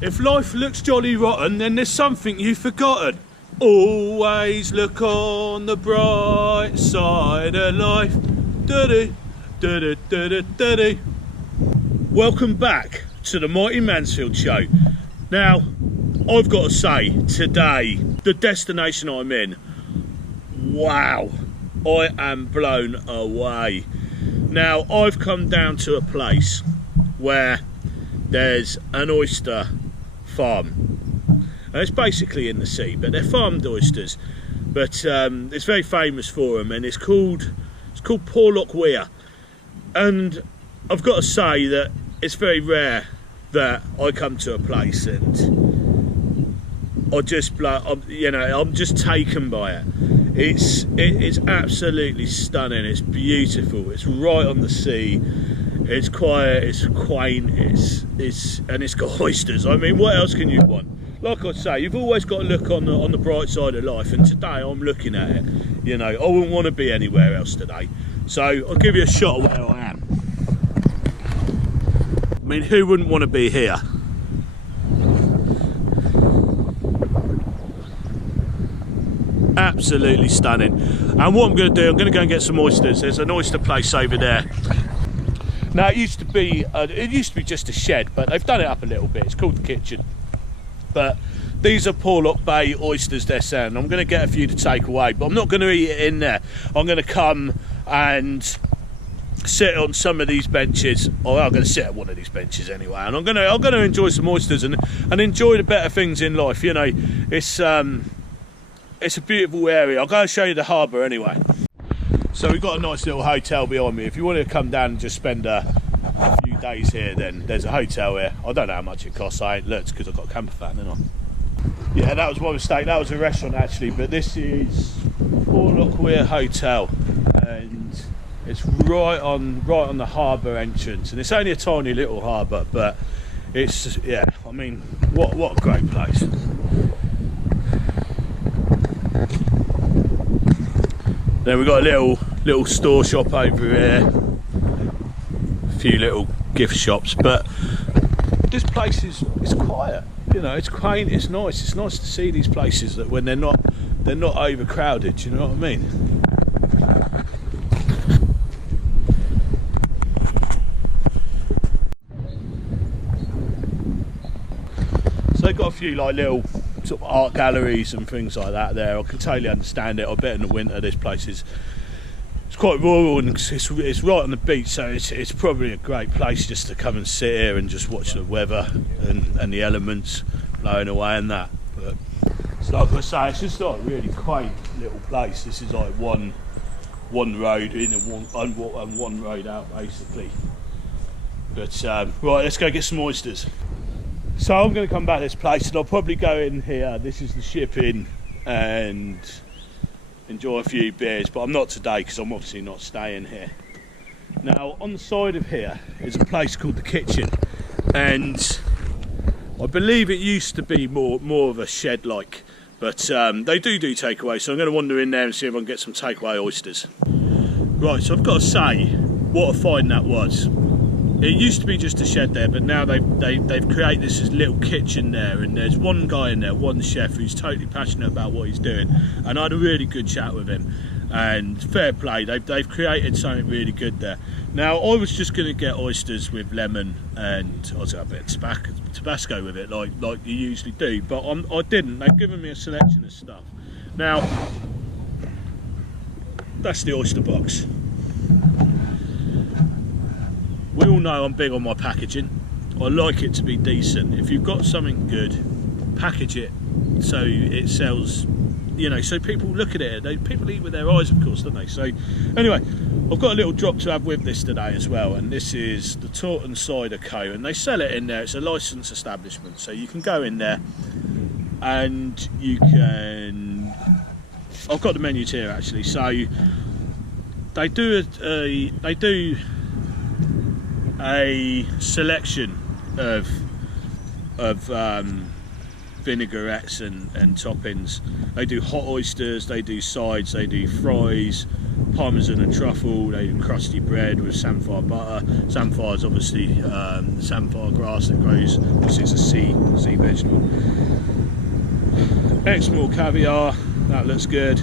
If life looks jolly rotten, then there's something you've forgotten. Always look on the bright side of life. Do-do, do-do, do-do, do-do. Welcome back to the Mighty Mansfield Show. Now, I've got to say, today, the destination I'm in, wow, I am blown away. Now, I've come down to a place where there's an oyster farm. And it's basically in the sea, but they're farmed oysters. But it's very famous for them, and it's called Porlock Bay. And I've got to say that it's very rare that I come to a place and I'm just taken by it. It's absolutely stunning. It's beautiful. It's right on the sea. It's quiet. It's quaint. And it's got oysters. I mean, what else can you want? Like I say, you've always got to look on the bright side of life. And today I'm looking at it. You know, I wouldn't want to be anywhere else today. So I'll give you a shot of where I am. I mean, who wouldn't want to be here? Absolutely stunning. And what I'm going to do, I'm going to go and get some oysters. There's an oyster place over there. Now it used to be just a shed, but they've done it up a little bit. It's called the kitchen. But these are Porlock Bay Oysters they're selling. I'm going to get a few to take away, but I'm not going to eat it in there. I'm going to come and sit on some of these benches, or I'm going to sit at one of these benches anyway, and I'm going to enjoy some oysters and enjoy the better things in life. You know, it's a beautiful area. I'll go and show you the harbour anyway. So we've got a nice little hotel behind me. If you want to come down and just spend a few days here, then there's a hotel here. I don't know how much it costs. I ain't looked because I've got a camper van, haven't I? Yeah, that was my mistake. That was a restaurant actually, but this is Porlock Bay Hotel, and it's right on the harbour entrance, and it's only a tiny little harbour, but it's, yeah, I mean, what a great place. Then we've got a little store shop over here, a few little gift shops, but this place is quiet. You know, it's quaint, it's nice. It's nice to see these places that when they're not overcrowded. You know what I mean? So they've got a few like little sort of art galleries and things like that there. I can totally understand it. I bet in the winter this place is quite rural, and it's right on the beach, so it's probably a great place just to come and sit here and just watch the weather and the elements blowing away and that. But it's like I say, it's just like a really quaint little place. This is like one road in and one road out basically. But right, let's go get some oysters. So I'm going to come back to this place and I'll probably go in here. This is the ship in, and enjoy a few beers, but I'm not today because I'm obviously not staying here. Now on the side of here is a place called the kitchen, and I believe it used to be more of a shed like, but they do takeaway, so I'm going to wander in there and see if I can get some takeaway oysters. Right, so I've got to say what a find that was. It used to be just a shed there, but now they've created this little kitchen there, and there's one guy in there, one chef, who's totally passionate about what he's doing, and I had a really good chat with him, and fair play, they've created something really good there. Now I was just going to get oysters with lemon, and I was going to have a bit of Tabasco with it, like you usually do, but I didn't. They've given me a selection of stuff. Now that's the oyster box. We all know I'm big on my packaging. I like it to be decent. If you've got something good, package it so it sells, you know, so people look at it. People eat with their eyes, of course, don't they? So anyway, I've got a little drop to have with this today as well, and this is the Taunton Cider Co, and they sell it in there. It's a licensed establishment, so you can go in there and you can, I've got the menus here actually, so they do a selection of vinaigrettes and toppings. They do hot oysters, they do sides, they do fries, parmesan and truffle, they do crusty bread with samphire butter. Samphire is obviously samphire grass that grows, which is a sea vegetable. Exmoor caviar, that looks good.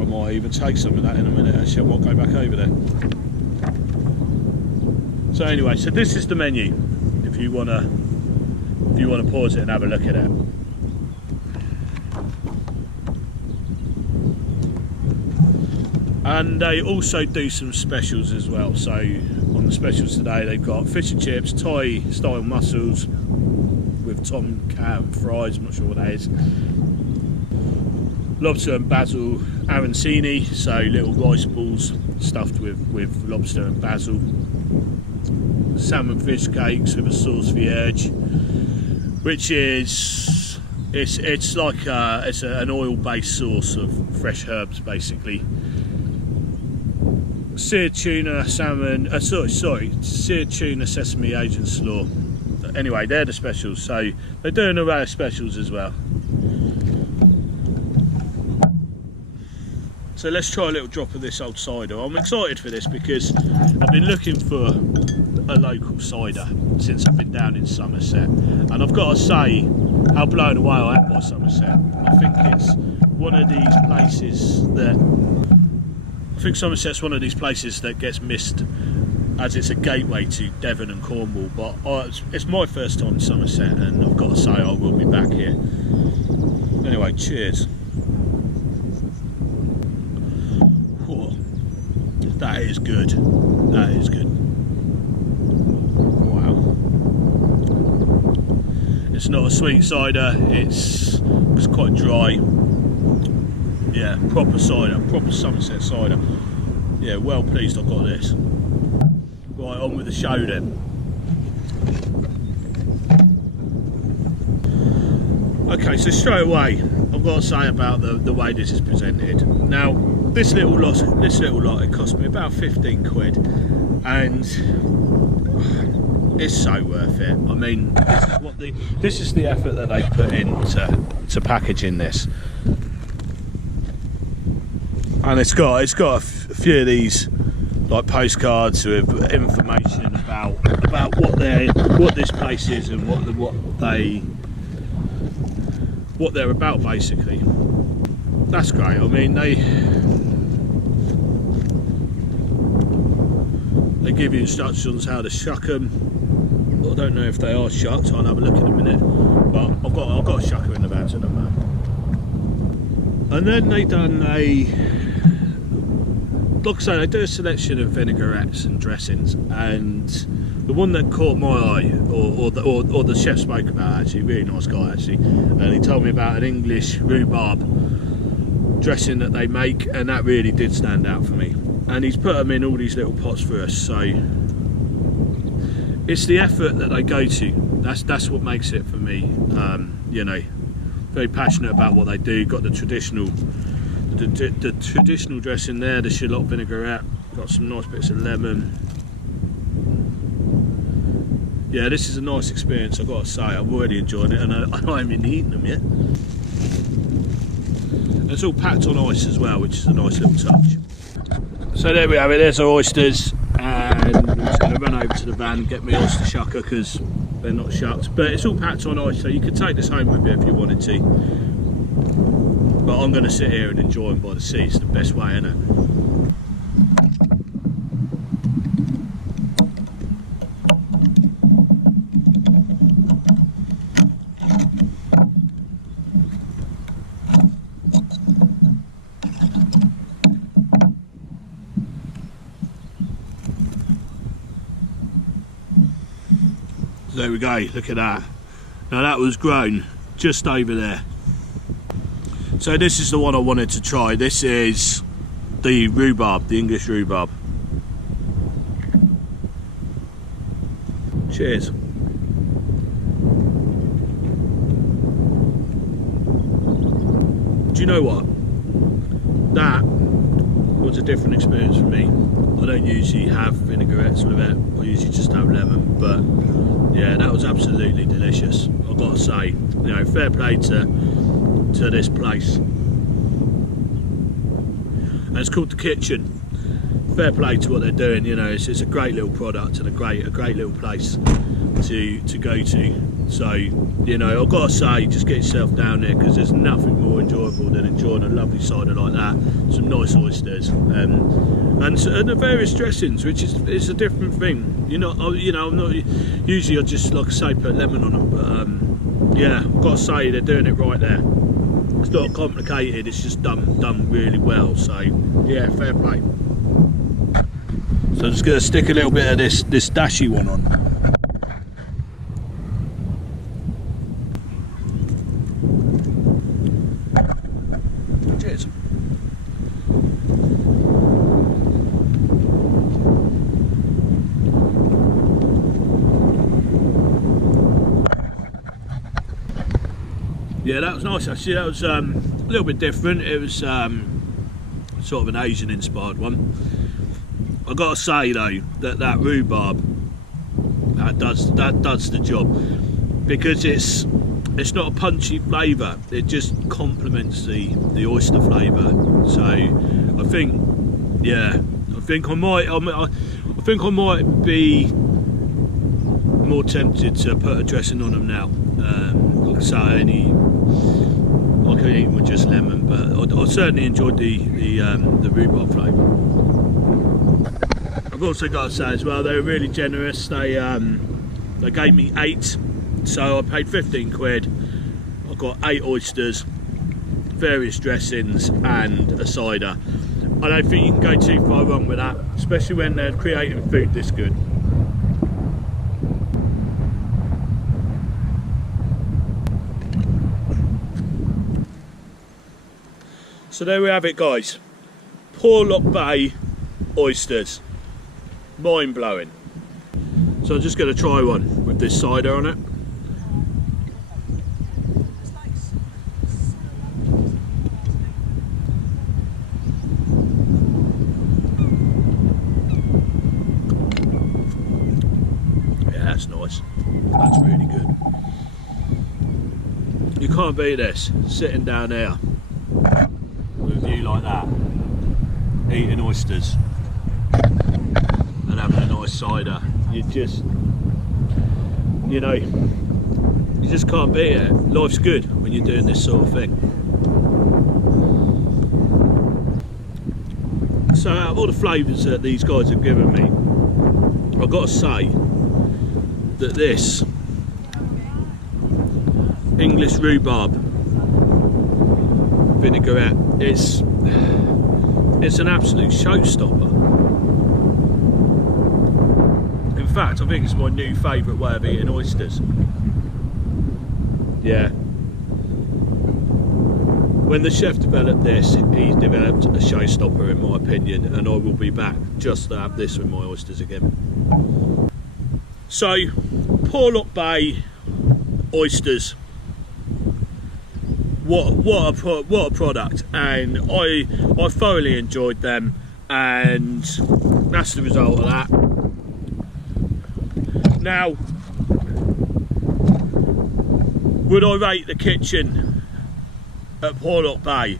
I might even take some of that in a minute, actually. I might go back over there. So anyway, so this is the menu if you want to pause it and have a look at it. And they also do some specials as well. So on the specials today, they've got fish and chips, Thai style mussels with tom cat fries, I'm not sure what that is. Lobster and basil arancini, so little rice balls stuffed with lobster and basil. Salmon fish cakes with a sauce vierge, which is it's like an oil-based sauce of fresh herbs, basically. Seared tuna, salmon, seared tuna, sesame, Asian slaw. Anyway, they're the specials, so they're doing a array of specials as well. So let's try a little drop of this old cider. I'm excited for this because I've been looking for a local cider since I've been down in Somerset, and I've got to say how blown away I am by Somerset. I think it's one of these places that Somerset's one of these places that gets missed, as it's a gateway to Devon and Cornwall, but it's my first time in Somerset, and I've got to say I will be back here. Anyway, cheers. Whoa, that is good. That is good. Wow. It's not a sweet cider. It's quite dry. Yeah, proper cider, proper Somerset cider. Yeah, well pleased I got this. Right, on with the show then. Okay, so straight away, I've got to say about the way this is presented. Now, this little lot, it cost me about 15 quid, and it's so worth it. I mean, this is the effort that they put into packaging this. And it's got a few of these like postcards with information about what this place is and what they're about, basically. That's great. I mean, they give you instructions how to shuck them. I don't know if they are shucked. I'll have a look in a minute. But I've got a shucker in the van, so don't matter. And then they done like I say, they do a selection of vinaigrettes and dressings, and the one that caught my eye, or the chef spoke about, actually, really nice guy actually, and he told me about an English rhubarb dressing that they make, and that really did stand out for me. And he's put them in all these little pots for us, so it's the effort that they go to. That's what makes it for me. You know, very passionate about what they do. Got the traditional dressing there, the shallot vinaigrette, got some nice bits of lemon. Yeah, this is a nice experience, I've got to say. I've already enjoyed it, and I haven't even eaten them yet. And it's all packed on ice as well, which is a nice little touch. So there we have it, there's our oysters, and I'm just going to run over to the van and get my oyster shucker because they're not shucked. But it's all packed on ice, so you could take this home with you if you wanted to. But I'm going to sit here and enjoy them by the sea. It's the best way, isn't it? So there we go, look at that. Now that was grown just over there. So this is the one I wanted to try. This is the rhubarb, the English rhubarb. Cheers. Do you know what? That was a different experience for me. I don't usually have vinaigrettes with it. I usually just have lemon, but yeah, that was absolutely delicious. I've got to say, you know, fair play to this place. And it's called The Kitchen. Fair play to what they're doing. You know, it's a great little product and a great little place to go to. So, you know, I've got to say, just get yourself down there, because there's nothing more enjoyable than enjoying a lovely cider like that, some nice oysters, and the various dressings, which is a different thing. You know, I'm not usually, I just, like I say, put lemon on them, but yeah, I've got to say they're doing it right there. It's not complicated, it's just done really well. So yeah, fair play. So I'm just going to stick a little bit of this dashy one on. Cheers. Yeah, that was nice actually. That was a little bit different. It was sort of an Asian inspired one. I've got to say though that rhubarb that does the job, because it's not a punchy flavour. It just complements the oyster flavour. So I think, yeah, I think I might be more tempted to put a dressing on them now. Like I say, I could eat with just lemon, but I certainly enjoyed the rhubarb flavour. I've also got to say as well, they were really generous. They gave me 8, so I paid 15 quid. I got 8 oysters, various dressings, and a cider. I don't think you can go too far wrong with that, especially when they're creating food this good. So there we have it, guys. Porlock Bay Oysters. Mind blowing. So I'm just going to try one with this cider on it. Yeah, that's nice. That's really good. You can't beat this, sitting down there with a view like that, eating oysters and having a nice cider. You just, you know, you just can't beat it. Life's good when you're doing this sort of thing. So out of all the flavours that these guys have given me, I've got to say that this English rhubarb vinaigrette, it's an absolute showstopper. In fact, I think it's my new favourite way of eating oysters. Yeah. When the chef developed this, he's developed a showstopper in my opinion, and I will be back just to have this with my oysters again. So, Porlock Bay Oysters. What a product, and I thoroughly enjoyed them, and that's the result of that. Now, would I rate the kitchen at Porlock Bay?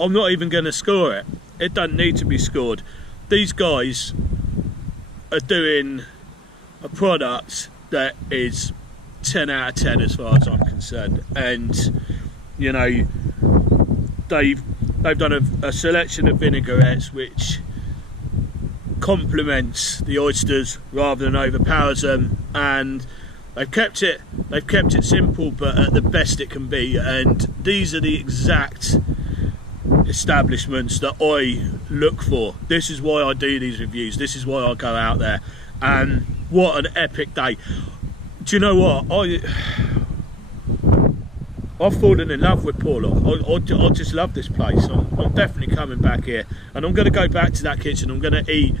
I'm not even going to score it. It doesn't need to be scored. These guys are doing a product that is 10 out of 10 as far as I'm concerned, and you know, they've done a selection of vinaigrettes which complements the oysters rather than overpowers them, and they've kept it simple but at the best it can be. And these are the exact establishments that I look for. This is why I do these reviews. This is why I go out there. And what an epic day. Do you know what? I've fallen in love with Porlock. I just love this place. I'm definitely coming back here, and I'm going to go back to that kitchen. I'm going to eat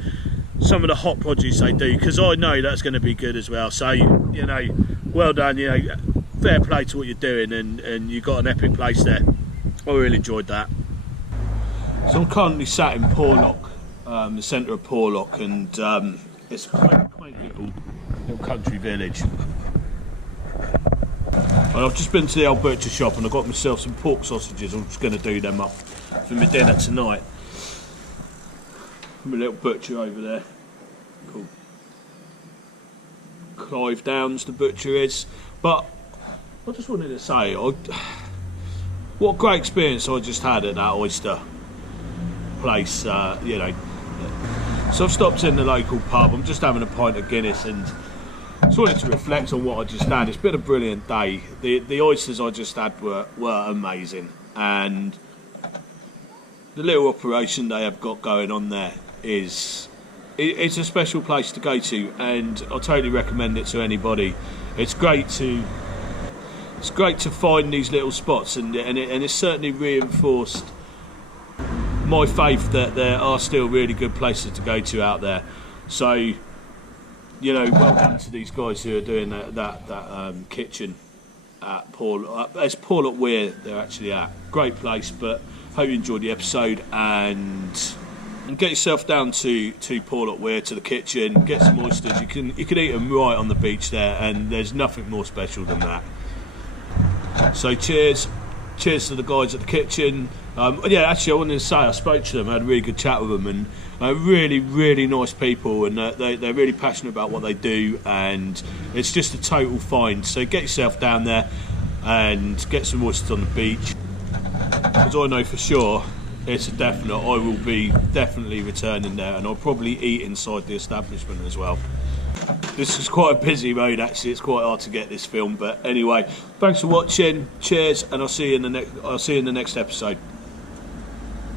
some of the hot produce they do, because I know that's going to be good as well. So, you know, well done. You know, fair play to what you're doing, and you've got an epic place there. I really enjoyed that. So I'm currently sat in Porlock the centre of Porlock, and it's a quaint little country village. And I've just been to the old butcher shop and I got myself some pork sausages. I'm just going to do them up for my dinner tonight. My little butcher over there, called Clive Downs, the butcher is. But I just wanted to say, what a great experience I just had at that oyster place, you know. So I've stopped in the local pub, I'm just having a pint of Guinness and just wanted to reflect on what I just had. It's been a brilliant day. The oysters I just had were amazing, and the little operation they have got going on there it's a special place to go to, and I totally recommend it to anybody. It's great to find these little spots, and it's certainly reinforced my faith that there are still really good places to go to out there. So, you know, well done to these guys who are doing that kitchen at Porlock. It's Porlock Weir they're actually at. Great place, but hope you enjoyed the episode, and get yourself down to Porlock Weir, to the kitchen, get some oysters. You can eat them right on the beach there, and there's nothing more special than that. So cheers to the guys at the kitchen. Yeah, actually I wanted to say I spoke to them, I had a really good chat with them, and really nice people, and they're really passionate about what they do, and it's just a total find. So get yourself down there and get some oysters on the beach, because I know for sure it's a definite. I will be definitely returning there, and I'll probably eat inside the establishment as well. This is quite a busy road actually, it's quite hard to get this film, but anyway, thanks for watching, cheers, and I'll see you in the next episode.